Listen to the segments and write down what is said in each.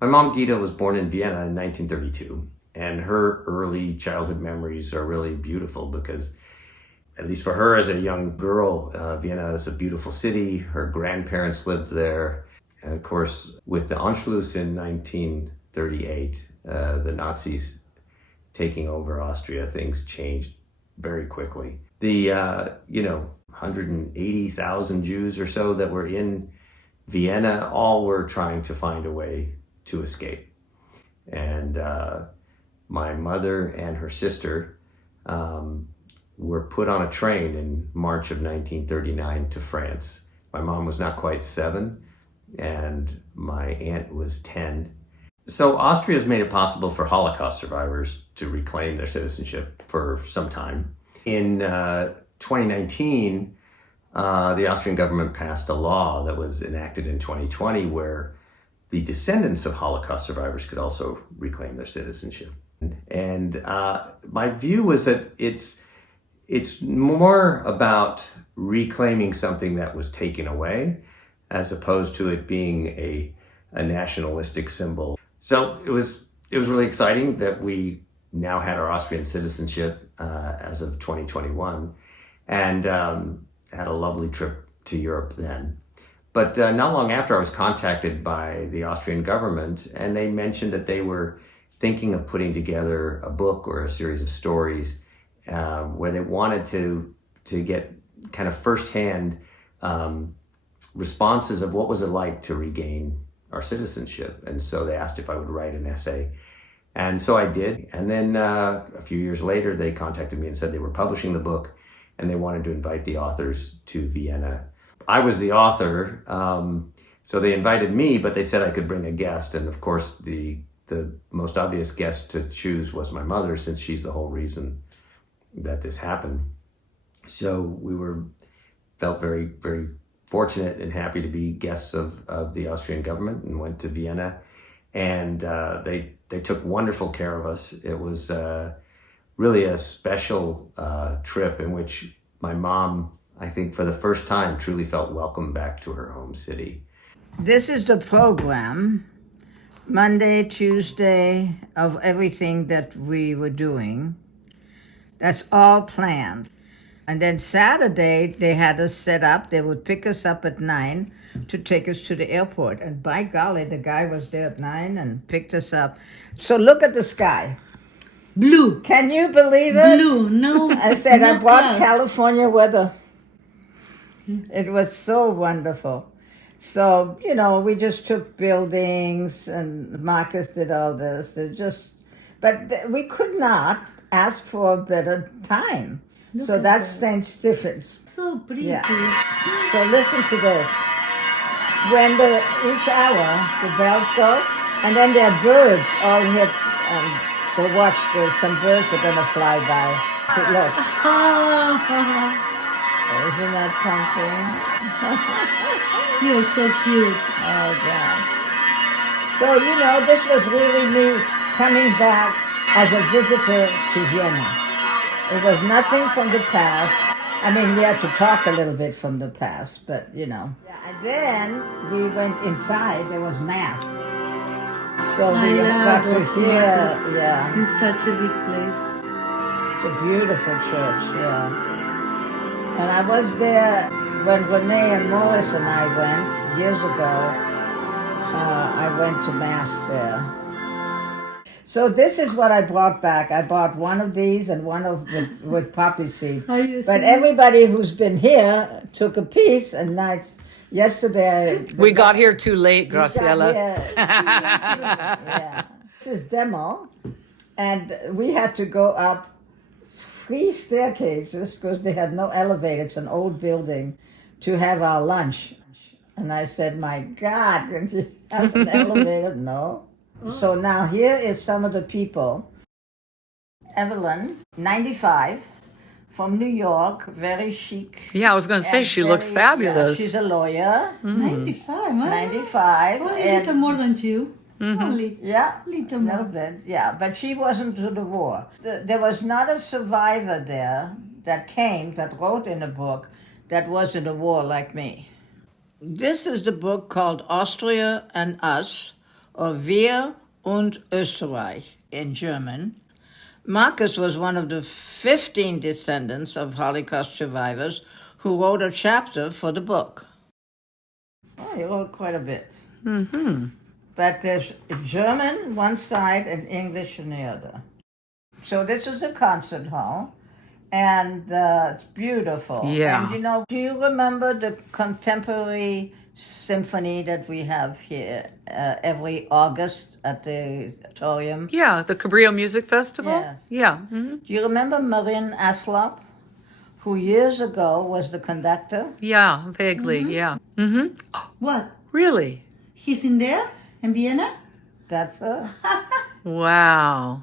My mom, Gitta, was born in Vienna in 1932, and her early childhood memories are really beautiful because, at least for her as a young girl, Vienna is a beautiful city. Her grandparents lived there. And of course, with the Anschluss in 1938, the Nazis taking over Austria, things changed very quickly. The 180,000 Jews or so that were in Vienna all were trying to find a way to escape. And my mother and her sister were put on a train in March of 1939 to France. My mom was not quite 7, and my aunt was 10. So Austria has made it possible for Holocaust survivors to reclaim their citizenship for some time. In 2019, the Austrian government passed a law that was enacted in 2020 where the descendants of Holocaust survivors could also reclaim their citizenship. And my view was that it's more about reclaiming something that was taken away as opposed to it being a nationalistic symbol. So it was really exciting that we now had our Austrian citizenship as of 2021, and had a lovely trip to Europe then. But not long after, I was contacted by the Austrian government, and they mentioned that they were thinking of putting together a book or a series of stories where they wanted to get kind of firsthand responses of what was it like to regain our citizenship. And so they asked if I would write an essay. And so I did. And then a few years later, they contacted me and said they were publishing the book and they wanted to invite the authors to Vienna. I was the author, so they invited me, but they said I could bring a guest. And of course, the most obvious guest to choose was my mother, since she's the whole reason that this happened. So we felt very, very fortunate and happy to be guests of the Austrian government and went to Vienna. And they took wonderful care of us. It was really a special trip in which my mom, I think for the first time, truly felt welcome back to her home city. This is the program, Monday, Tuesday, of everything that we were doing. That's all planned. And then Saturday, they had us set up. They would pick us up at 9 to take us to the airport. And by golly, the guy was there at 9 and picked us up. So look at the sky. Blue. Can you believe it? Blue, no. I said, no I brought clouds. California weather. It was so wonderful. So, we just took buildings and Marcus did all this. But we could not ask for a better time. So that's St. Stephen's. So pretty. Yeah. So listen to this. When each hour the bells go, and then there are birds all hit. So watch this. Some birds are gonna fly by. So look. Isn't that something? You're so cute. Oh God. So this was really me coming back as a visitor to Vienna. It was nothing from the past. I mean, we had to talk a little bit from the past, but Yeah, and then we went inside. There was Mass. So we got to hear, yeah. It's such a big place. It's a beautiful church, yeah. And I was there when Renee and Morris and I went years ago. I went to Mass there. So this is what I brought back. I bought one of these and one with poppy seed. But everybody who's been here took a piece, and yesterday... We got here too late, Graciela. Yeah. This is demo, and we had to go up 3 staircases because they had no elevator. It's an old building, to have our lunch. And I said, my God, can you have an elevator? No. So now here is some of the people. Evelyn, 95, from New York, very chic. Yeah, I was going to say, she looks fabulous. Yeah, she's a lawyer. 95, huh? 95. Only a little more than you. Only. Yeah, little a more. little bit, yeah. But she wasn't to the war. There was not a survivor there that wrote in a book that was in the war like me. This is the book called Austria and Us, or Wir und Österreich in German. Marcus was one of the 15 descendants of Holocaust survivors who wrote a chapter for the book. Oh, he wrote quite a bit. Mm-hmm. But there's German one side and English on the other. So this is the concert hall, and it's beautiful. Yeah. And do you remember the contemporary symphony that we have here every August at the auditorium? Yeah, the Cabrillo Music Festival? Yes. Yeah. Mm-hmm. Do you remember Marin Aslop, who years ago was the conductor? Yeah, vaguely, yeah. Mm-hmm. What? Really? He's in there? In Vienna? That's her. Wow.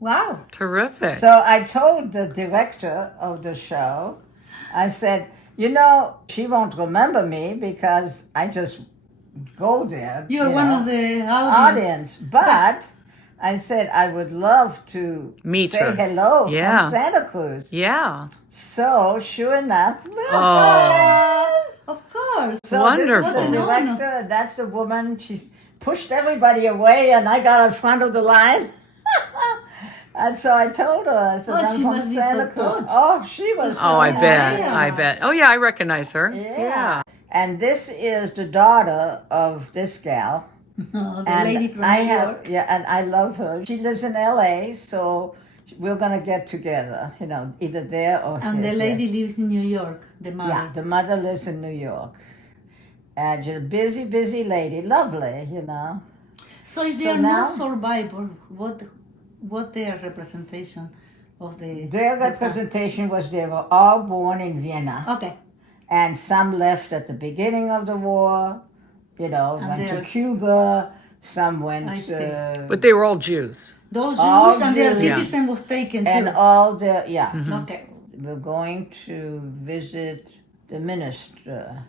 Wow. Terrific. So I told the director of the show, I said, she won't remember me because I just go there. You're one of the audience. But I said I would love to Meet say her. hello Yeah. from Santa Cruz. Yeah. So sure enough, Of course. so Wonderful. This is the director. That's the woman. She's pushed everybody away, and I got in front of the line. And so I told her, I said, I'm she from must be Santa so Cruz. touched. Oh, she was. Oh, I so bet. Yeah. I bet. Oh, yeah, I recognize her. Yeah. And this is the daughter of this gal. Oh, the And lady from I New have, York. yeah, and I love her. She lives in LA, so we're gonna get together, either there or And here. the lady lives in New York, the mother. Yeah, the mother lives in New York. And she's a busy, busy lady, lovely, So if So they are now- not survivors, what their representation of the... Their the representation was they were all born in Vienna. Okay. And some left at the beginning of the war, went to there's- Cuba, some went I see. But they were all Jews. Those All Jews and their Jews. citizen was taken too. and all the, yeah. Okay. We're going to visit the minister.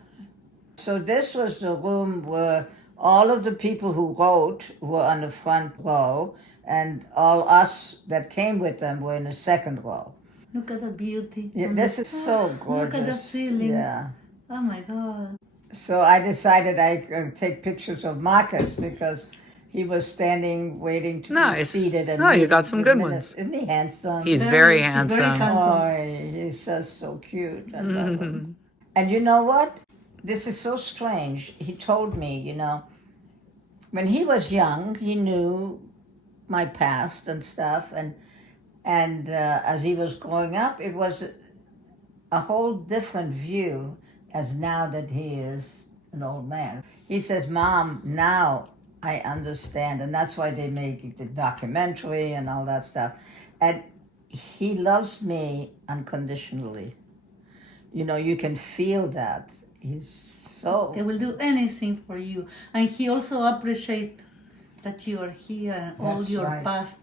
So this was the room where all of the people who wrote were on the front row, and all us that came with them were in the second row. Look at the beauty. Yeah, this is so gorgeous. Look at the ceiling. Yeah. Oh my God. So I decided I'd take pictures of Marcus because he was standing waiting to Nice. be seated. And No, you meet got some the good minister. Isn't he handsome? He's very He's handsome. very handsome. Oh, he's so cute. I love him. And you know what? This is so strange. He told me, when he was young, he knew my past and stuff. And as he was growing up, it was a whole different view as now that he is an old man. He says, Mom, now I understand. And that's why they make the documentary and all that stuff. And he loves me unconditionally. You can feel that. He's so... They will do anything for you. And he also appreciates that you are here and all That's your right. past.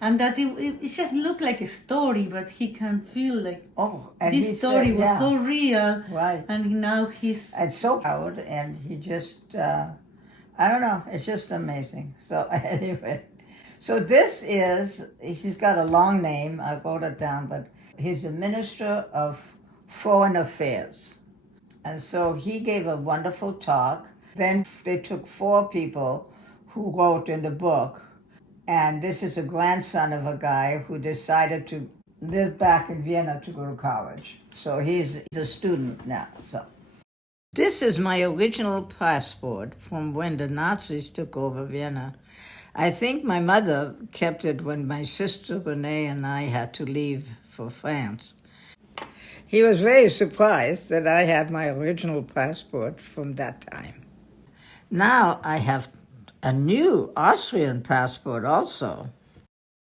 And that it just looked like a story, but he can feel like and he this story said, was yeah, so real. right. And now he's... And so proud, and he just, I don't know, it's just amazing. So anyway, so this is, he's got a long name, I wrote it down, but he's the Minister of Foreign Affairs. And so he gave a wonderful talk. Then they took 4 people who wrote in the book. And this is the grandson of a guy who decided to live back in Vienna to go to college. So he's a student now. So this is my original passport from when the Nazis took over Vienna. I think my mother kept it when my sister Renee and I had to leave for France. He was very surprised that I had my original passport from that time. Now I have a new Austrian passport also.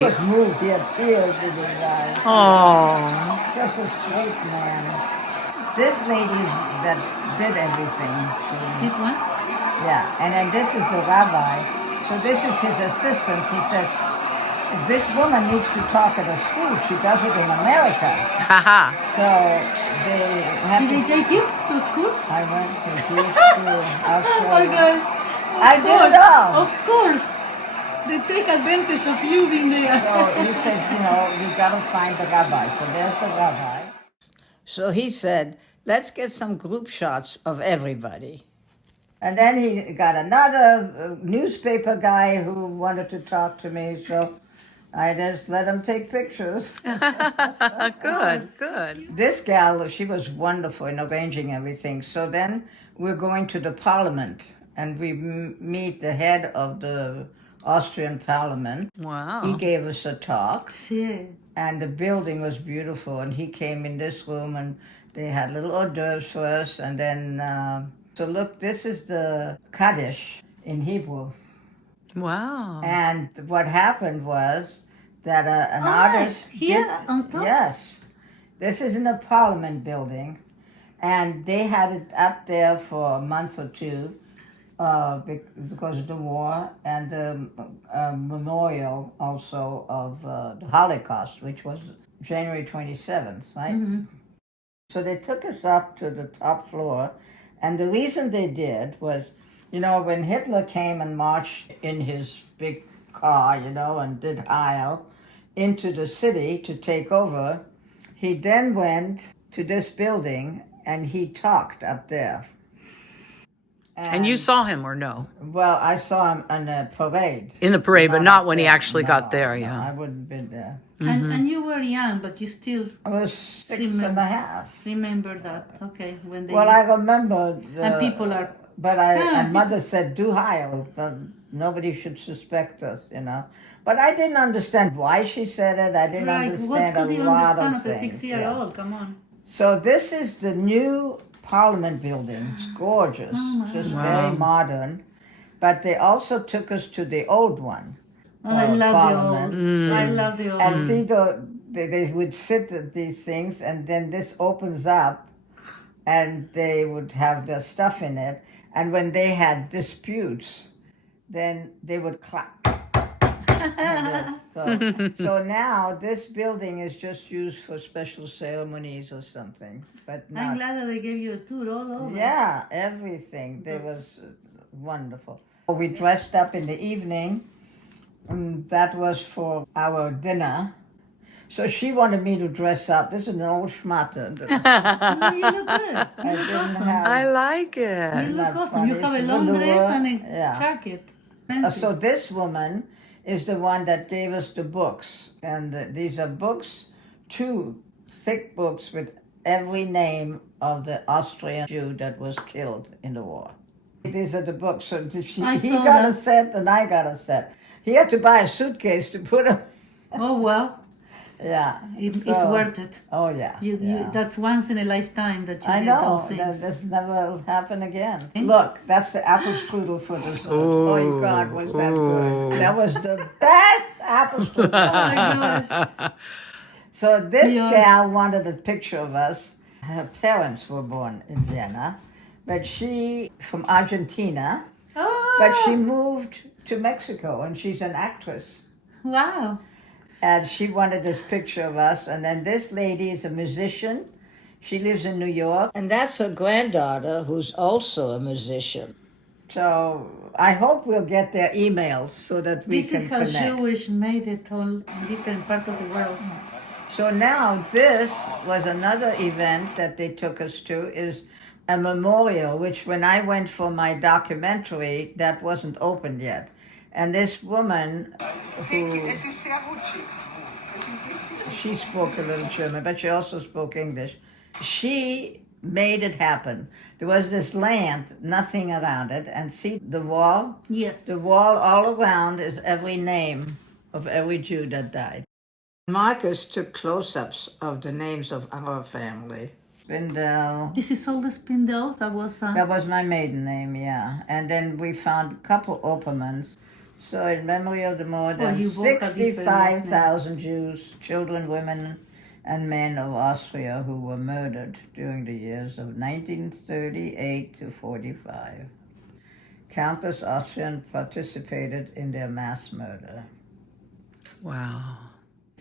He was moved, he had tears in his eyes. Oh. Such a sweet man. This lady that did everything. This one? Yeah, and then this is the rabbi. So this is his assistant. He says, this woman needs to talk at a school. She does it in America. Haha. So they have Did they to... take you to school? I went to Greek school, Oh Australia. my gosh. I did it all. Of course. They take advantage of you being there. So he said, you got to find the rabbi. So there's the rabbi. So he said, let's get some group shots of everybody. And then he got another newspaper guy who wanted to talk to me, so I just let him take pictures. Good, good. This gal, she was wonderful in arranging everything. So then we're going to the parliament, and we meet the head of the Austrian parliament. Wow. He gave us a talk, Shit. and the building was beautiful. And he came in this room, and they had little hors d'oeuvres for us. And then, so look, this is the Kaddish in Hebrew. Wow. And what happened was that an artist here on top? Yes, this is in a parliament building, and they had it up there for a month or two because of the war, and a memorial also of the Holocaust, which was January 27th, right? Mm-hmm. So they took us up to the top floor, and the reason they did was, you know, when Hitler came and marched in his big car, you know, and did Heil into the city to take over, he then went to this building and he talked up there. And you saw him or no? Well, I saw him on a parade. In the parade, but not when he there. actually got there, No, yeah. I wouldn't have been there. And you were young, but you still I was 6.5. remember that. Okay, when they Well, I remember. and people are But Yeah, and mother said, do Heil. Nobody should suspect us, you know. But I didn't understand why she said it. I didn't right. What understand could a you lot understand of as a things. 6-year-old? Come on. So this is the new Parliament building. It's gorgeous, just very modern. But they also took us to the old one. Oh, I love Parliament. the old. I love the old. And see, they would sit at these things, and then this opens up, and they would have their stuff in it. And when they had disputes, then they would clap. So now this building is just used for special ceremonies or something, but not. I'm glad that they gave you a tour all over. Yeah, everything. It was wonderful. We dressed up in the evening, and that was for our dinner. So she wanted me to dress up. This is an old schmatter. No, you look good. I didn't have. I like it. You Not look awesome. funny. You have a It's long velour. dress and a Yeah. jacket. Fancy. So this woman is the one that gave us the books. And these are books, 2 thick books with every name of the Austrian Jew that was killed in the war. These are the books. So he saw got that. a set and I got a set. He had to buy a suitcase to put them. Oh well, Yeah. it's So- worth it. Oh, yeah. You yeah. that's once in a lifetime that you I get know. those That things. this never happen again. Look, that's the apple strudel for dessert. Oh, God, was that good. That was the best apple strudel. So this Yes. gal wanted a picture of us. Her parents were born in Vienna, but she, from Argentina, Oh, but she moved to Mexico, and she's an actress. wow. And she wanted this picture of us. And then this lady is a musician. She lives in New York. And that's her granddaughter, who's also a musician. So I hope we'll get their emails so that we This can is how connect. Jewish made it all different part of the world. So now this was another event that they took us to, is a memorial, which when I went for my documentary, that wasn't opened yet. And this woman who, she spoke a little German, but she also spoke English. She made it happen. There was this land, nothing around it, and see the wall? Yes. The wall all around is every name of every Jew that died. Marcus took close-ups of the names of our family. Spindel. This is all the spindles. That was my maiden name, yeah. And then we found a couple Oppermans. So in memory of the more than you both have different last 65,000 Jews, children, women, and men of Austria who were murdered during the years of 1938 to 45. Countless Austrians participated in their mass murder. Wow.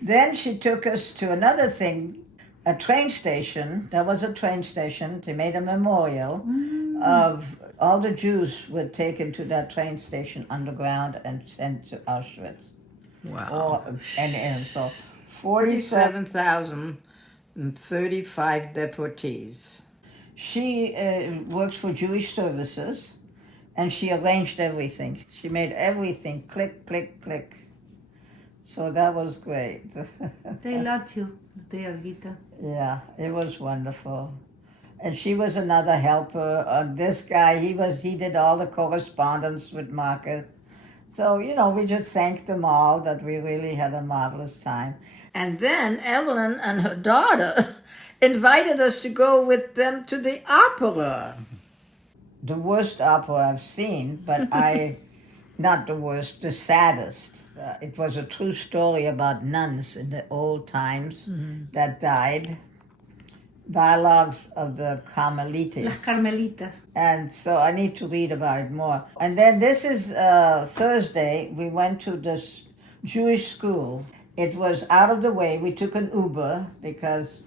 Then she took us to another thing, a train station. There was a train station. They made a memorial of all the Jews were taken to that train station underground and sent to Auschwitz. Wow. And so 47,035 deportees. She works for Jewish Services, And she arranged everything. She made everything click, click, click. So that was great. They loved you there, Gitta. Yeah, it was wonderful. And she was another helper. This guy, he did all the correspondence with Marcus. So, we just thanked them all that we really had a marvelous time. And then Evelyn and her daughter invited us to go with them to the opera. The worst opera I've seen, but not the worst, the saddest. It was a true story about nuns in the old times that died. Dialogues of the Carmelites. Las Carmelitas. And so I need to read about it more. And then this is Thursday. We went to this Jewish school. It was out of the way. We took an Uber because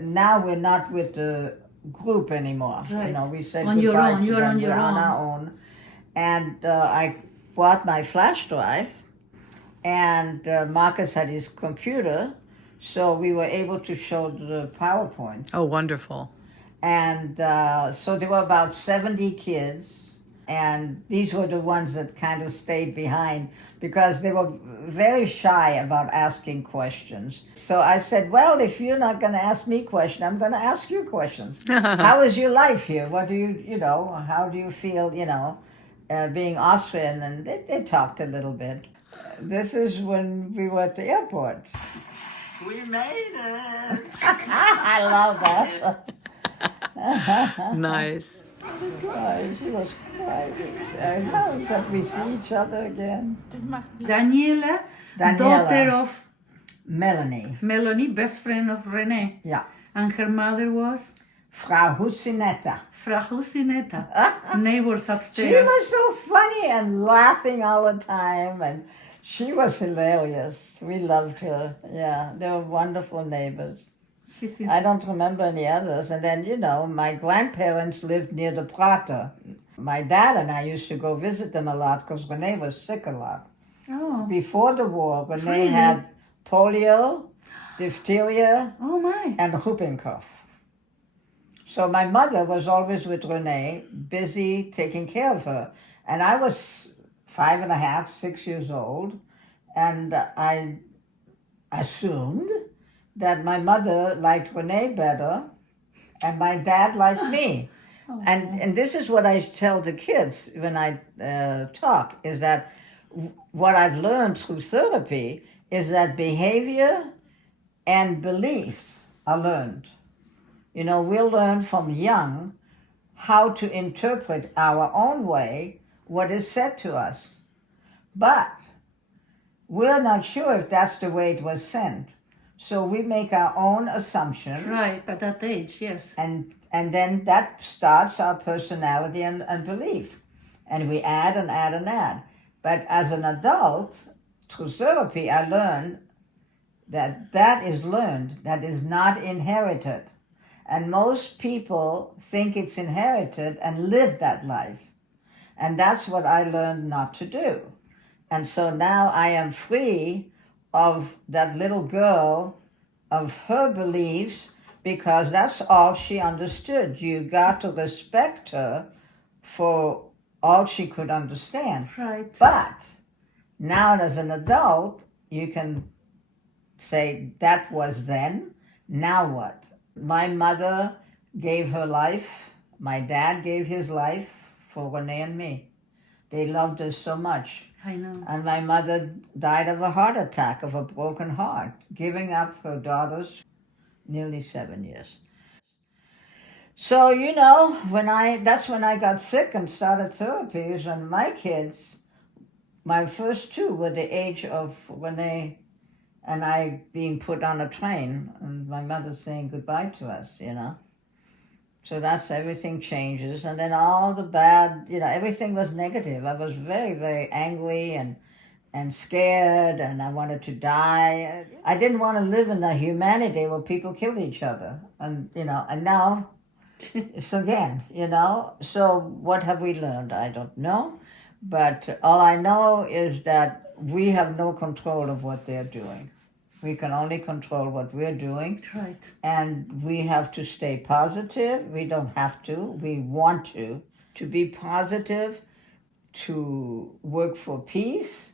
now we're not with the group anymore. Right. We said on your goodbye own. to You're them. on your We're own. on our own. And I brought my flash drive, and Marcus had his computer, so we were able to show the PowerPoint. Oh, wonderful. And so there were about 70 kids, and these were the ones that kind of stayed behind because they were very shy about asking questions. So I said, well, if you're not going to ask me questions, I'm going to ask you questions. How is your life here? What do you, how do you feel, being Austrian? And they talked a little bit. This is when we were at the airport. We made it! I love that. Nice. She was crying. How that we see each other again. Daniela, Daniela. daughter of Melanie. Melanie, best friend of Renee. Yeah. And her mother was Frau Husinetta. Frau Husinetta, neighbors She upstairs. was so funny and laughing all the time, and she was hilarious. We loved her. Yeah, they were wonderful neighbors. She seems, I don't remember any others. And then, my grandparents lived near the Prater. My dad and I used to go visit them a lot because Renee was sick a lot. Oh, Before the war, Renee Really? had polio, diphtheria, oh my. and whooping cough. So my mother was always with Renee, busy taking care of her. And I was 5.5, 6 years old, and I assumed that my mother liked Renee better and my dad liked me. And this is what I tell the kids when I talk, is that what I've learned through therapy is that behavior and beliefs are learned. We'll learn from young how to interpret our own way what is said to us. But we're not sure if that's the way it was sent. So we make our own assumptions. Right, at that age, yes. And then that starts our personality and belief. And we add and add and add. But as an adult, through therapy, I learned that is learned, that is not inherited. And most people think it's inherited and live that life. And that's what I learned not to do. And so now I am free of that little girl, of her beliefs, because that's all she understood. You got to respect her for all she could understand. Right. But now as an adult, you can say, that was then, now what? My mother gave her life, my dad gave his life for Renee and me. They loved us so much. I know. And my mother died of a heart attack, of a broken heart, giving up her daughters nearly 7 years. So, that's when I got sick and started therapies, and my kids, my first two were the age of Renee and I being put on a train, and my mother saying goodbye to us, So that's everything changes. And then all the bad, everything was negative. I was very, very angry and scared, and I wanted to die. I didn't want to live in a humanity where people killed each other. And, and now it's again, So what have we learned? I don't know. But all I know is that we have no control of what they're doing. We can only control what we're doing. Right. And we have to stay positive. We don't have to. We want to be positive to work for peace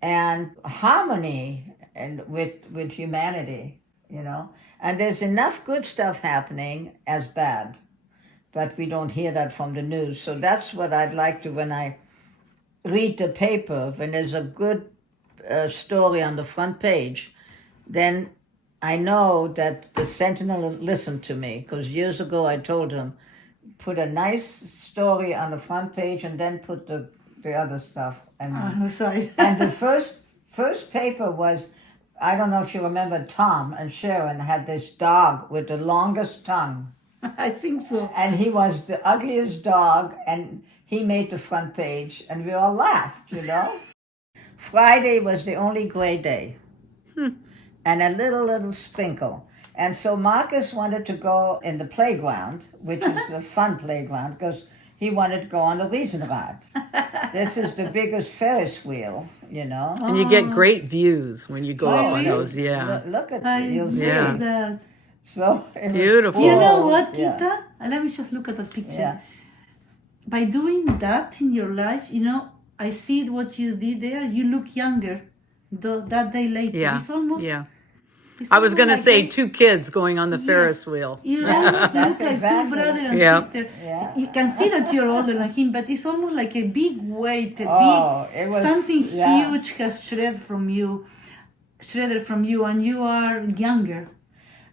and harmony and with humanity, you know. And there's enough good stuff happening as bad, but we don't hear that from the news. So that's what I'd like to, when I read the paper, when there's a good story on the front page, then I know that the Sentinel listened to me, because years ago I told him, put a nice story on the front page and then put the other stuff. And, Sorry. and the first paper was, I don't know if you remember, Tom and Sharon had this dog with the longest tongue. I think so. And he was the ugliest dog, and he made the front page, and we all laughed, you know. Friday was the only gray day, and a little sprinkle. And so Marcus wanted to go in the playground, which is a fun playground, because he wanted to go on the Riesenrad. This is the biggest Ferris wheel, you know. And you get great views when you go up on Really? those, yeah. Look at I it, you'll see. Yeah. that. So it was Beautiful. You know cool. what, Yeah. Gitta? Let me just look at that picture. Yeah. By doing that in your life, you know, I see what you did there. You look younger that day later. Yeah, It's almost, yeah. it's I was almost going to like say they- 2 kids going on the Ferris wheel. You almost look That's like exactly. two brother and Yeah. sister. Yeah. You can see that you're older than him, but it's almost like a big weight, a Oh, big it was- something yeah. huge has shredded from you, and you are younger.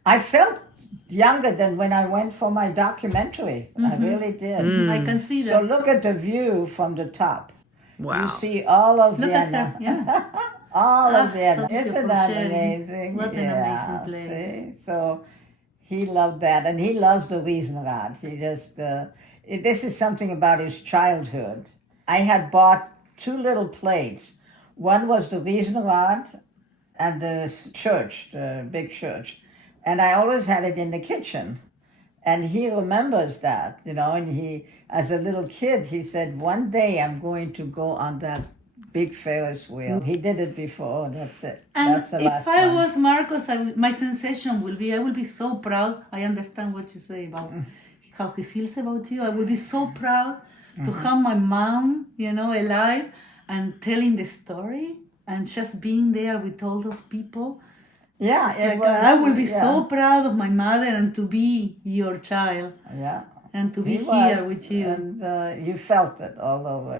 I felt younger than when I went for my documentary. I really did. I can see So that. look at the view from the top. Wow. You see all of Look at Vienna. her. Yeah. All of Vienna. thank you Isn't for that sharing. amazing? What an Yeah, amazing place. see? So he loved that. And he loves the Riesenrad. He just, this is something about his childhood. I had bought 2 little plates. One was the Riesenrad and the church, the big church. And I always had it in the kitchen. And he remembers that, you know, and he, as a little kid, he said, one day I'm going to go on that big Ferris wheel. He did it before, that's it. And That's the if last I one. was Marcos, my sensation will be, I will be so proud. I understand what you say about how he feels about you. I will be so proud to have my mom, you know, alive and telling the story and just being there with all those people. Yeah, It's it like, was, I will be yeah, so proud of my mother and to be your child Yeah, and to be he here was, with you. And you felt it all over.